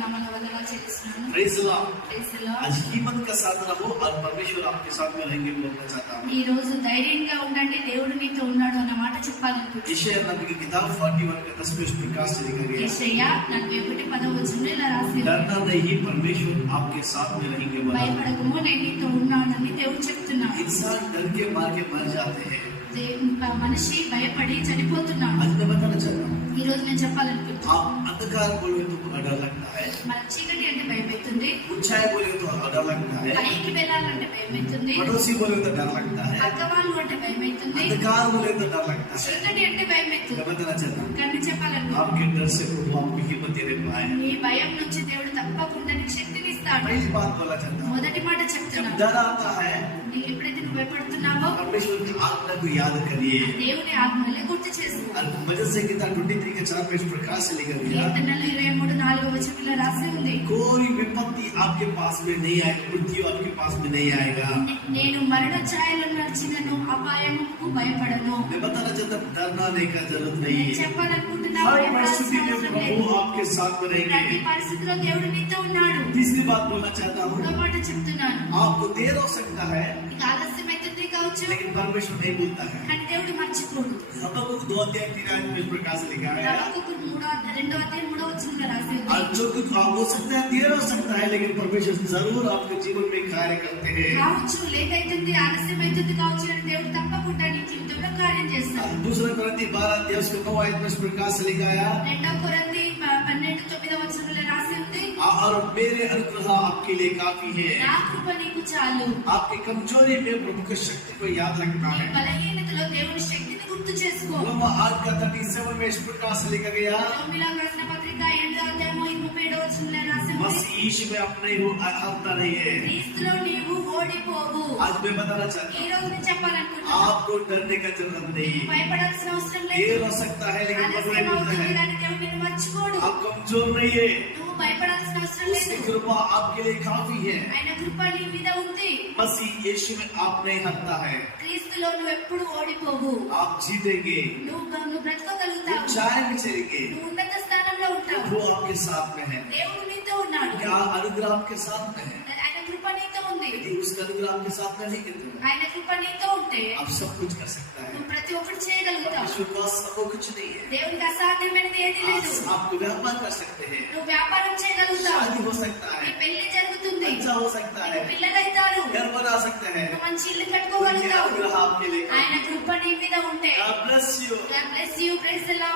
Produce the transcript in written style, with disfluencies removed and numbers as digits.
नामाला वंदनाలు చెల్లిస్తున్నాను. Praise lord. Praise the lord. आज हिम्मत के साथ रहो और परमेश्वर आपके साथ में रहेंगे बोलना चाहता हूँ। ఈ రోజు ధైర్యంగా ఉండండి, దేవుడు నీతో ఉన్నాడు అన్న మాట చెప్పాలనుకుంటున్నాను. यशायाह नबी की किताब 41 के 10 में इस प्रकार से लिखा गया है, యెషయా 41:10 ఇలా రాసి ఉంది. डरना नहीं, परमेश्वर आपके साथ में रहेंगे बोला। భయపడకము, నేను నీతో ఉన్నానని దేవుడు చెప్తున్నాడు. इंसान डर के मार के मर जाते हैं। మనిషి భయపడి చనిపోతున్నాడు. आज मैं बताना चाहता हूँ, ఈ రోజు నేను చెప్పాలనుకుంటున్నాను. आप अंधकार बोले तो डर लगता है, మన చీకటి అంటే భయమవుతుంది, ऊंचाई बोले तो डर लगता है, పైకి వెళ్ళాలంటే భయమవుతుంది, पड़ोसी बोले तो डर लगता है, పక్క వాళ్ళు అంటే భయమవుతుంది, अंधकार बोले तो डर लगता है। చీకటి అంటే భయమవుతుంది. मैं बताना चाहता हूँ, కానీ చెప్పాలనుకుంటున్నాను, आपके डर से प्रभु आपको हिम्मत देने पाए। నీ భయం నుంచి దేవుడు తప్పకుండా నీకు శక్తిని ఇస్తాడు. पहली बात बोला चाहता हूँ, మొదటి మాట जब చెప్తున్నాను, डर आता है ఎప్పుడైతే నువ్వు భయపడుతున్నావో परमेश्वर की आज्ञा को याद करिए। దేవుని ఆజ్ఞలే గుర్తు చేసుకో. और मजद से किताब 23 के 4 में इस प्रकार से लिखा गया, కీర్తనలు 23:4 రాసి ఉంది, कोई विपत्ति आपके पास में नहीं आएगी, मृत्यु आपके पास में नहीं आएगा। నేను మరణ ఛాయలో నడిచినను అపాయముకు భయపడను. मैं बताना चाहता हूँ, डरना नहीं का जरूरत नहीं నేను है। చెప్పాలనుకుంటున్నా, हर భయపడాల్సిన परिस्थिति में అవసరం प्रभु లేదు. आपके साथ में ప్రతి रहेंगे। పరిస్థితిలో దేవుడు నీతో ఉన్నాడు. तीसरी बात बोलना चाहता हूँ, మూడో మాట చెప్తున్నాను, आपको देर हो सकता है నీకు ఆలస్యం అవుతుంది కావచ్చు, लेकिन परमेश्वर नहीं भूलता है। కానీ దేవుడు మర్చిపోడు. हबक्कुक 2:3 में इस प्रकार से लिखा है, హబక్కూకు 2:3 రాసి ఉంది, और जो कुछ हो सकता है, देर हो सकता है, लेकिन परमेश्वर जरूर आपके जीवन में कार्य करते हैं। కావచ్చు, లేట్ అవుతుంది, ఆలస్యం అవుతుంది కావచ్చు, కానీ దేవుడు తప్పకుండా నీ జీవితంలో కార్యం చేస్తాడు. दूसरा कोरिन्थी 12:9 में इस प्रकार से लिखा है, 2 కొరింథీ 12:9 రాసి ఉంది, और मेरे अनुग्रह आपके लिए काफी है। నా కృప నీకు చాలు. आपकी कमजोरी में प्रभु की शक्ति को याद रखना నీ है। బలహీనతలో దేవుని శక్తిని గుర్తు చేసుకో. रोमा 8:37 में इस प्रकार से लिखा गया, రోమీయులకు రాసిన పత్రిక 8:37 రాసి ఉంది, मसीह यीशु में अपने हो हारता नहीं है। క్రీస్తులో నీవు ఓడిపోవు. आज मैं बताना चाहता ఈ हूँ, రోజు నేను చెప్పాలనుకుంటున్నా, आपको डरने का जरूरत नहीं है। భయపడాల్సిన అవసరం లేదు. देर हो सकता है, लेकिन प्रभु नहीं ఆలస్యం भूलता అవుతుంది, है। కానీ దేవుడు నిన్ను మర్చిపోడు. आप कमजोर नहीं है, నువ్వు భయపడాల్సిన అవసరం उसकी లేదు. कृपा आपके लिए काफी है। ఆయన కృప నీ మీద ఉంది. मसीह यीशु में आप नहीं हारता है, క్రీస్తులో నువ్వు ఎప్పుడు ఓడిపోవు. आप जीतेंगे, నువ్వు బ్రతకగలుగుతావు. ऊंचाई में चलेंगे। నువ్వు ఉన్నత స్థానంలో ఉంటావు. वो आपके साथ में है, దేవుడు నీతో ఉన్నాడు. क्या अनुग्रह आपके साथ में है। ఆయన కృప నీతో ఉంది. यदि उसका अनुग्रह आपके साथ में नहीं करते, ఆయన కృప నీతో ఉంటే आप सब कुछ कर सकता है। నువ్వు ప్రతి ఒక్కటి చేయగలుగుతావు. परमेश्वर का सब कुछ नहीं है। దేవునికి అసాధ్యమైనది ఏది లేదు. आपको व्यापार कर सकते हैं, నువ్వు వ్యాపారం చేయగలుగుతావు. शादी हो सकता నీ है, పెళ్లి జరుగుతుంది. बच्चा हो सकता है, పిల్లలైతారు. घर बना सकते हैं। నువ్వు మంచి ఇల్లు उनके కట్టుకోగలుగుతావు. अनुग्रह आपके लिए। ఆయన కృప నీ మీద ఉంటే. God bless you। God bless you. Praise the Lord.